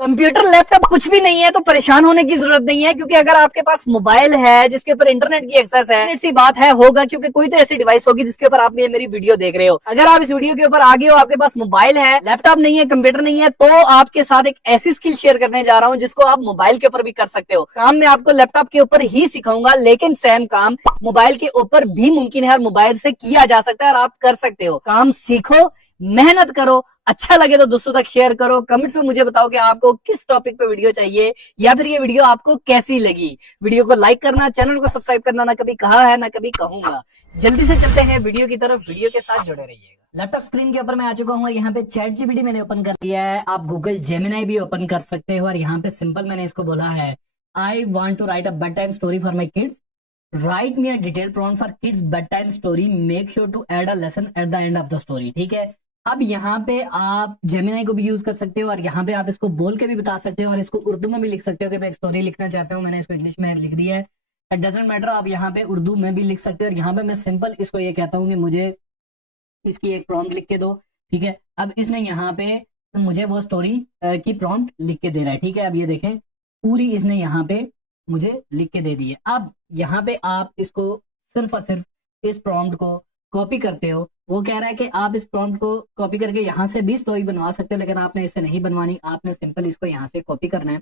Computer laptop कुछ भी नहीं है तो परेशान होने की जरूरत नहीं है, क्योंकि अगर आपके पास मोबाइल है जिसके ऊपर इंटरनेट की एक्सेस है, सी बात है होगा, क्योंकि कोई तो ऐसी डिवाइस होगी जिसके ऊपर आप ये मेरी वीडियो देख रहे हो। अगर आप इस वीडियो के ऊपर आगे हो, आपके पास मोबाइल है, लैपटॉप नहीं है, कंप्यूटर नहीं है, तो आपके साथ एक ऐसी स्किल शेयर करने जा रहा हूँ जिसको आप मोबाइल के ऊपर भी कर सकते हो। काम मैं आपको लैपटॉप के ऊपर ही सिखाऊंगा, लेकिन सेम काम मोबाइल के ऊपर भी मुमकिन है और मोबाइल से किया जा सकता है और आप कर सकते हो। काम सीखो, मेहनत करो, अच्छा लगे तो दोस्तों तक शेयर करो। कमेंट्स में मुझे बताओ कि आपको किस टॉपिक पे वीडियो चाहिए, या फिर ये वीडियो आपको कैसी लगी। वीडियो को लाइक करना, चैनल को सब्सक्राइब करना ना कभी कहा है ना कभी कहूंगा। जल्दी से चलते हैं वीडियो की तरफ, वीडियो के साथ जुड़े रहिएगा। लैपटॉप स्क्रीन के ऊपर मैं आ चुका हूँ, यहाँ पे चैट जीपीटी मैंने ओपन कर लिया है। आप गूगल जेमिनाई भी ओपन कर सकते हो और यहाँ पे सिंपल मैंने इसको बोला है, I want to write a bedtime story for my kids, write me a detail prompt for kids bedtime story, make sure to add a lesson at the end of the story. ठीक है, अब यहाँ पे आप Gemini को भी use कर सकते हो और यहाँ पे आप इसको बोल के भी बता सकते हो और इसको उर्दू में भी लिख सकते हो कि मैं एक स्टोरी लिखना चाहता हूँ। मैंने इसको इंग्लिश में लिख दिया है, इट डजंट मैटर, आप यहाँ पे उर्दू में भी लिख सकते हो। और यहाँ पे मैं सिंपल इसको ये कहता हूँ कि मुझे इसकी एक प्रॉम्प्ट लिख के दो। ठीक है, अब इसने यहाँ पे मुझे वो स्टोरी की प्रॉम्प्ट लिख के दे रहा है। ठीक है, अब ये देखें पूरी इसने यहाँ पे मुझे लिख के दे दी है। अब यहाँ पे आप इसको सिर्फ और सिर्फ इस प्रॉम्प्ट को कॉपी करते हो। वो कह रहा है कि आप इस प्रॉम्प्ट को कॉपी करके यहाँ से भी स्टोरी बनवा सकते हो, लेकिन आपने इसे नहीं बनवानी, आपने सिंपल इसको यहाँ से कॉपी करना है।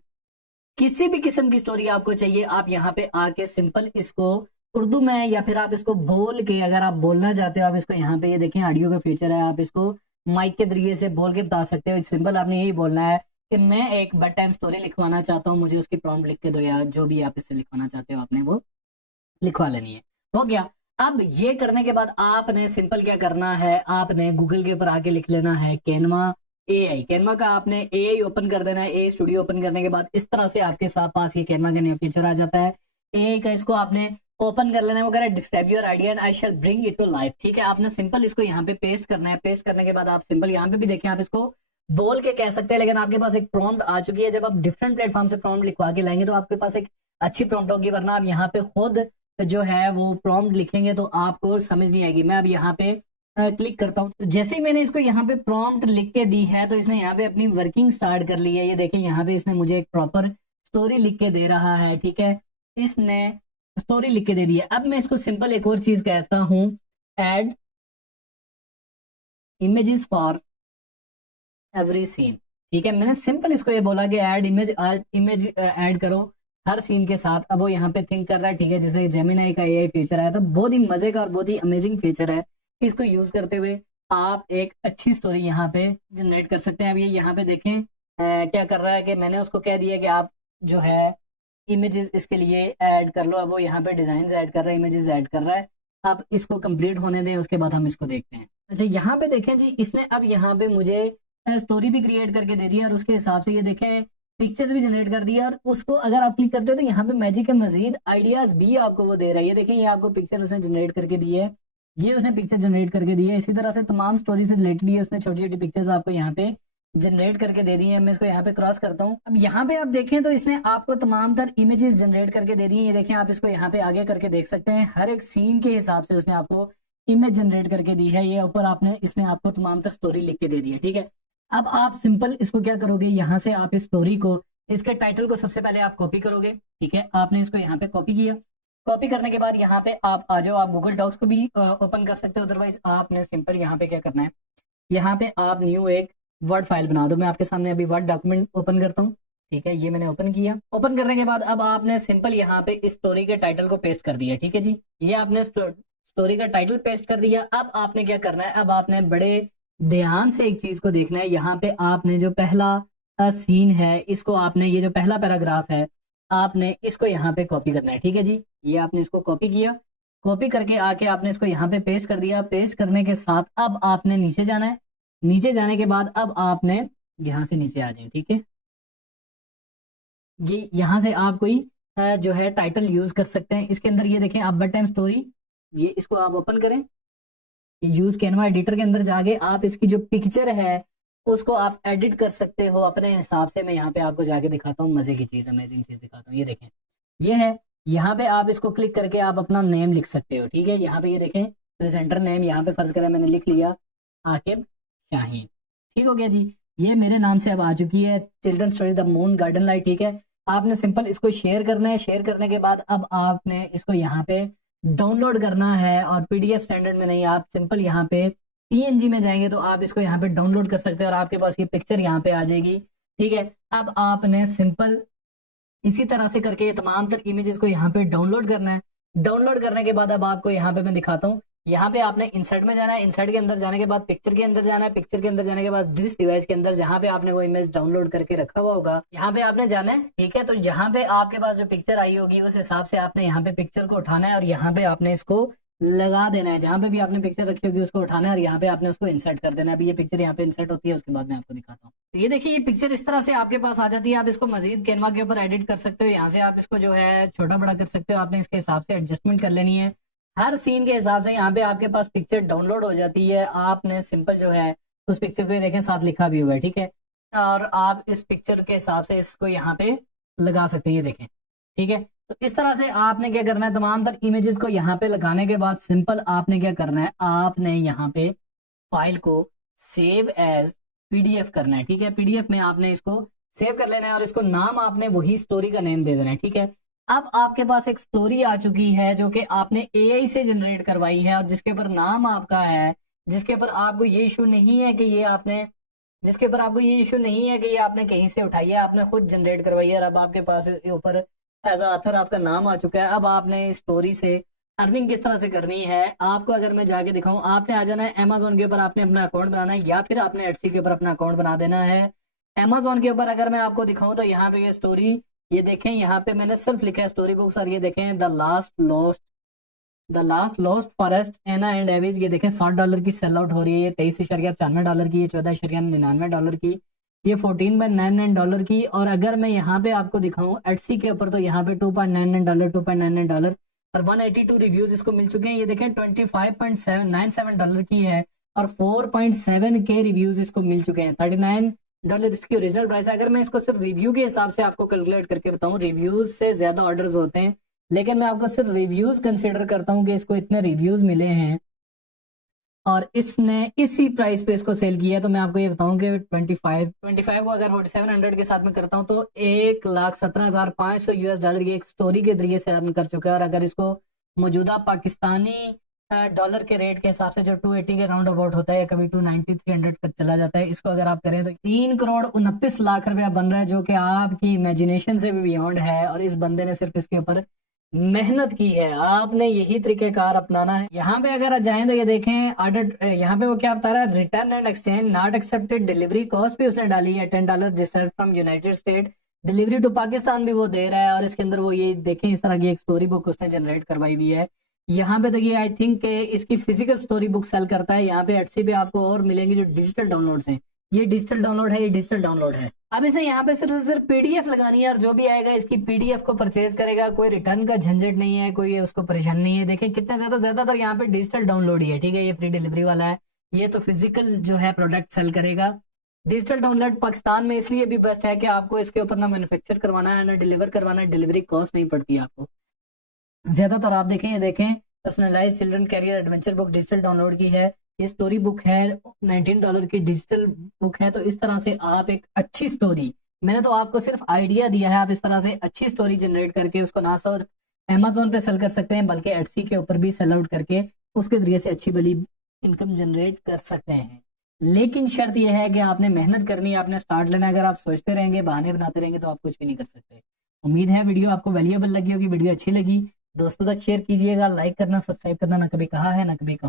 किसी भी किस्म की स्टोरी आपको चाहिए, आप यहाँ पे आके सिंपल इसको उर्दू में या फिर आप इसको बोल के, अगर आप बोलना चाहते हो आप इसको यहाँ पे, ये देखें ऑडियो का फीचर है, आप इसको माइक के जरिए से बोल के बता सकते हो। सिंपल आपने यही बोलना है कि मैं एक बेड टाइम स्टोरी लिखवाना चाहता हूँ, मुझे उसकी प्रॉम्प्ट लिख के दो, या जो भी आप इससे लिखवाना चाहते हो आपने वो लिखवा लेनी है। हो गया। अब ये करने के बाद आपने सिंपल क्या करना है, आपने गूगल के ऊपर आके लिख लेना है कैनवा एआई। कैनवा का आपने एआई ओपन कर देना है। ए स्टूडियो ओपन करने के बाद इस तरह से आपके साथ पास ये कैनवा का नया फीचर आ जाता है। एआई का इसको आपने ओपन कर लेना है, वगैरह describe your idea and I shall bring it to life. ठीक है, आपने सिंपल इसको यहाँ पे पेस्ट करना है। पेस्ट करने के बाद आप सिंपल यहाँ पे भी देखें, आप इसको बोल के कह सकते हैं, लेकिन आपके पास एक प्रॉम्प्ट आ चुकी है। जब आप डिफरेंट प्लेटफॉर्म से प्रॉम्प्ट लिखवा के लाएंगे तो आपके पास एक अच्छी प्रॉम्प्ट होगी, वरना आप यहाँ पे खुद जो है वो प्रॉम्प्ट लिखेंगे तो आपको समझ नहीं आएगी। मैं अब यहाँ पे क्लिक करता हूँ, तो जैसे ही मैंने इसको यहाँ पे प्रॉम्प्ट लिख के दी है तो इसने यहाँ पे अपनी वर्किंग स्टार्ट कर ली है। ये देखें यहाँ पे इसने मुझे एक प्रॉपर स्टोरी लिख के दे रहा है। ठीक है, इसने स्टोरी लिख के दे दी है। अब मैं इसको सिंपल एक और चीज कहता हूँ, add images for every scene. ठीक है, मैंने सिंपल इसको ये बोला कि ऐड इमेज, इमेज ऐड करो हर सीन के साथ। अब वो यहाँ पे थिंक कर रहा है। ठीक है, जैसे जेमिनाई का एआई फीचर आया था, बहुत ही मजे का और बहुत ही अमेजिंग फीचर है। इसको यूज करते हुए आप एक अच्छी स्टोरी यहाँ पे जनरेट कर सकते हैं। अब ये यहाँ पे देखें क्या कर रहा है कि मैंने उसको कह दिया कि आप जो है इमेजेस इसके लिए ऐड कर लो। अब वो यहाँ पे डिजाइन ऐड कर रहा है, इमेजेस ऐड कर रहा है। अब इसको कंप्लीट होने दें, उसके बाद हम इसको देखते हैं। अच्छा, यहाँ पे देखें जी, इसने अब यहाँ पे मुझे स्टोरी भी क्रिएट करके दे दी है और उसके हिसाब से ये देखें पिक्चर्स भी जनरेट कर दिया। और उसको अगर आप क्लिक करते हो तो यहाँ पे मैजिक के मजीद आइडियाज भी आपको वो दे रहा है। ये देखें, ये आपको पिक्चर उसने जनरेट करके दी है, ये उसने पिक्चर जनरेट करके दी है। इसी तरह से तमाम स्टोरी से रिलेटेड ये उसने छोटी छोटी पिक्चर्स आपको यहाँ पे जनरेट करके दे दी है। मैं इसको यहाँ पे क्रॉस करता हूँ। अब यहाँ पे आप देखें तो इसने आपको तमाम तर इमेजेस जनरेट करके दे दी है। ये देखें, आप इसको यहाँ पे आगे करके देख सकते हैं, हर एक सीन के हिसाब से उसने आपको इमेज जनरेट करके दी है। ये ऊपर आपने इसने आपको तमाम तर स्टोरी लिख के दे दी है। ठीक है, अब आप सिंपल इसको क्या करोगे, यहाँ से आप इस स्टोरी को, इसके टाइटल को सबसे पहले आप कॉपी करोगे। ठीक है, आपने इसको यहाँ पे कॉपी किया। कॉपी करने के बाद यहाँ पे आप आ जाओ, आप गूगल डॉक्स को भी ओपन कर सकते हो। अदरवाइज आपने सिंपल यहाँ पे क्या करना है, यहाँ पे आप न्यू एक वर्ड फाइल बना दो। मैं आपके सामने अभी वर्ड डॉक्यूमेंट ओपन करता हूँ। ठीक है, ये मैंने ओपन किया। ओपन करने के बाद अब आपने सिंपल यहाँ पे इस स्टोरी के टाइटल को पेस्ट कर दिया। ठीक है जी, ये आपने स्टोरी का टाइटल पेस्ट कर दिया। अब आपने क्या करना है, अब आपने बड़े ध्यान से एक चीज को देखना है। यहाँ पे आपने जो पहला सीन है, इसको आपने, ये जो पहला पैराग्राफ है, आपने इसको यहाँ पे कॉपी करना है। ठीक है जी, ये आपने इसको कॉपी किया। कॉपी करके आके आपने इसको यहाँ पे पेस्ट कर दिया। पेस्ट करने के साथ अब आपने नीचे जाना है। नीचे जाने के बाद अब आपने यहाँ से नीचे आ जाए। ठीक है, ये यहाँ से आप कोई जो है टाइटल यूज कर सकते हैं। इसके अंदर ये देखें आप बेड टाइम स्टोरी, ये इसको आप ओपन करें। यूज कैनवा एडिटर के अंदर जाके आप इसकी जो पिक्चर है उसको आप एडिट कर सकते हो अपने हिसाब से। मैं यहाँ पे आपको जाके दिखाता हूँ, मजे की चीज, अमेजिंग चीज दिखाता हूँ। ये देखें, ये है, यहाँ पे आप इसको क्लिक करके आप अपना नेम लिख सकते हो। ठीक है, यहाँ पे ये देखें प्रेजेंटर नेम, यहाँ पे फर्ज करें मैंने लिख लिया आकिब शाहीन। ठीक हो गया जी। ये मेरे नाम से अब आ चुकी है children story the moon garden light, ठीक है। आपने सिंपल इसको शेयर करना है। शेयर करने के बाद अब आपने इसको यहाँ पे डाउनलोड करना है, और पीडीएफ स्टैंडर्ड में नहीं, आप सिंपल यहाँ पे पीएनजी में जाएंगे तो आप इसको यहाँ पे डाउनलोड कर सकते हैं, और आपके पास ये पिक्चर यहाँ पे आ जाएगी, ठीक है। अब आपने सिंपल इसी तरह से करके ये तमाम तर इमेजेस को यहाँ पे डाउनलोड करना है। डाउनलोड करने के बाद अब आपको यहाँ पे मैं दिखाता हूँ, यहाँ पे आपने इंसर्ट में जाना है। इंसर्ट के अंदर जाने के बाद पिक्चर के अंदर जाना है। पिक्चर के अंदर जाने के बाद दिस डिवाइस के अंदर जहाँ पे आपने वो इमेज डाउनलोड करके रखा हुआ होगा, यहाँ पे आपने जाना है, ठीक है। तो यहाँ पे आपके पास जो पिक्चर आई होगी उस हिसाब से आपने यहाँ पे पिक्चर को उठाना है, और यहाँ पे आपने इसको लगा देना है। जहां पे भी आपने पिक्चर रखी होगी उसको उठाना है, और यहाँ पे आपने उसको इंसर्ट कर देना है। अभी ये पिक्चर यहाँ पे इंसर्ट होती है, उसके बाद मैं आपको दिखाता हूँ। तो ये देखिए, ये पिक्चर इस तरह से आपके पास आ जाती है। आप इसको मजीद कैनवा के ऊपर एडिट कर सकते हो। यहाँ से आप इसको जो है छोटा बड़ा कर सकते हो। आपने इसके हिसाब से एडजस्टमेंट कर लेनी है, हर सीन के हिसाब से। यहाँ पे आपके पास पिक्चर डाउनलोड हो जाती है। आपने सिंपल जो है उस पिक्चर को देखें, साथ लिखा भी हुआ है, ठीक है। और आप इस पिक्चर के हिसाब से इसको यहाँ पे लगा सकते हैं, ये देखें, ठीक है। तो इस तरह से आपने क्या करना है, तमाम तर इमेजेस को यहाँ पे लगाने के बाद सिंपल आपने क्या करना है, आपने यहाँ पे फाइल को सेव एज पीडीएफ करना है, ठीक है। पीडीएफ में आपने इसको सेव कर लेना है, और इसको नाम आपने वही स्टोरी का नेम दे देना है, ठीक है। अब आपके पास एक स्टोरी आ चुकी है जो कि आपने एआई से जनरेट करवाई है, और जिसके ऊपर नाम आपका है, जिसके ऊपर आपको ये इशू नहीं है कि ये आपने जिसके ऊपर आपको ये इशू नहीं है कि ये आपने कहीं से उठाई है, आपने खुद जनरेट करवाई है। और अब आपके पास ऊपर एज ऑथर आपका नाम आ चुका है। अब आपने स्टोरी से अर्निंग किस तरह से करनी है आपको अगर मैं जाके दिखाऊं, आपने आ जाना है अमेजोन के ऊपर, आपने अपना अकाउंट बनाना है, या फिर आपने एटसी के ऊपर अपना अकाउंट बना देना है। अमेजोन के ऊपर अगर मैं आपको दिखाऊं तो यहाँ पे ये स्टोरी, ये देखें, यहाँ पे मैंने सिर्फ लिखा है स्टोरी बुक्स, और ये देखें the last lost forest Anna and Evie's, ये देखें $60 की सेल आउट हो रही है। ये $23.95 की, ये $14.99 की, ये $14.99 की। और अगर मैं यहाँ पे आपको दिखाऊं एटसी के ऊपर, तो यहाँ पे $2.99 और 182 रिव्यूज इसको मिल चुके हैं। ये देखें $25.97 की है, और 4.7 के रिव्यूज इसको मिल चुके हैं। $39 इसकी ओरिजिनल प्राइस है। अगर मैं इसको सिर्फ रिव्यू के हिसाब से आपको कैलकुलेट करके बताऊं, रिव्यूज से ज्यादा ऑर्डर्स होते हैं, लेकिन मैं आपको सिर्फ रिव्यूज कंसीडर करता हूं कि इसको इतने रिव्यूज मिले हैं और इसने इसी प्राइस पे इसको सेल किया है। तो मैं आपको ये बताऊं कि 25 को अगर 4700 के साथ में करता हूं तो $1,17,500 ये एक स्टोरी के जरिए से अर्न कर चुका है। और अगर इसको मौजूदा पाकिस्तानी डॉलर के रेट के हिसाब से जो 280 के राउंड अबाउट होता है, कभी 290 300 तक चला जाता है, इसको अगर आप करें तो 3,29,00,000 रुपया बन रहा है, जो कि आपकी इमेजिनेशन से भी बियॉन्ड है। और इस बंदे ने सिर्फ इसके ऊपर मेहनत की है, आपने यही तरीकेकार अपनाना है। यहाँ पे अगर जाएं तो ये देखें ऑर्डर, यहाँ पे वो क्या बता रहा है, return and exchange not accepted, delivery cost भी उसने डाली है $10 registered from United State, delivery to Pakistan भी वो दे रहा है। और इसके अंदर वो ये देखें, इस तरह की एक स्टोरी बुक उसने जनरेट करवाई हुई है। यहाँ पे देखिए, आई थिंक इसकी फिजिकल स्टोरी बुक सेल करता है। यहाँ पे एटसी पे आपको और मिलेंगी जो डिजिटल डाउनलोड है। ये डिजिटल डाउनलोड है, ये डिजिटल डाउनलोड है। अब इसे यहाँ पे सिर्फ पीडीएफ लगानी है, और जो भी आएगा इसकी पीडीएफ को परचेज करेगा। कोई रिटर्न का झंझट नहीं है, कोई उसको परेशानी नहीं है। देखें कितना ज्यादातर यहाँ पे डिजिटल डाउनलोड ही है, ठीक है। ये फ्री डिलीवरी वाला है, ये तो फिजिकल जो है प्रोडक्ट सेल करेगा। डिजिटल डाउनलोड पाकिस्तान में इसलिए भी बेस्ट है कि आपको इसके ऊपर ना मैन्युफैक्चर करवाना है ना डिलीवर करवाना है, डिलीवरी कॉस्ट नहीं पड़ती है आपको ज्यादातर। आप देखें, ये देखें, personalise children career adventure book digital download की है। ये स्टोरी बुक है, $19 की डिजिटल बुक है। तो इस तरह से आप एक अच्छी स्टोरी, मैंने तो आपको सिर्फ आइडिया दिया है, आप इस तरह से अच्छी स्टोरी जनरेट करके उसको ना सिर्फ अमेजोन पे सेल कर सकते हैं, बल्कि एटसी के ऊपर भी सेल आउट करके उसके जरिए से अच्छी भली इनकम जनरेट कर सकते हैं। लेकिन शर्त यह है कि आपने मेहनत करनी है, आपने स्टार्ट लेना है। अगर आप सोचते रहेंगे, बहाने बनाते रहेंगे, तो आप कुछ भी नहीं कर सकते। उम्मीद है वीडियो आपको वैल्यूएबल लगी होगी। वीडियो अच्छी लगी दोस्तों तक शेयर कीजिएगा, लाइक करना, सब्सक्राइब करना ना कभी कहा है ना कभी कहूँ।